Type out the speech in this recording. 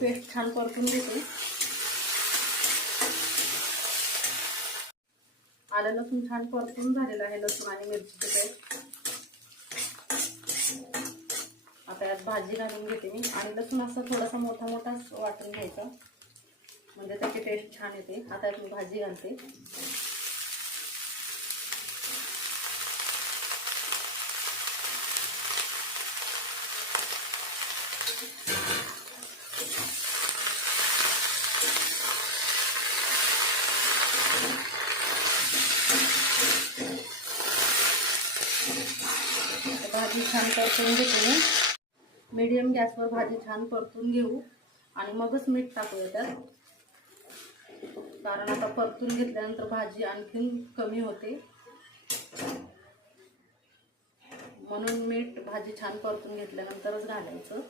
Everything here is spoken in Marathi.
पेस्ट छान परतून घेते। आलं लसूण छान परतून झालेलं आहे, लसूण आणि मिरचीचे पेस्ट। आता यात भाजी घालून घेते मी आणि लसूण असं थोडासा मोठा मोठा वाटून घ्यायचा, म्हणजे त्याची टेस्ट छान येते। आता यात मी भाजी घालते। भाजी छान परतून घेते मी। मीडियम गॅसवर भाजी छान परतून घेऊ आणि मगच मीठ टाकूया त्यात, कारण आता परतून घेतल्यानंतर भाजी आणखीन कमी होते, म्हणून मीठ भाजी छान परतून घेतल्यानंतरच घालायचं।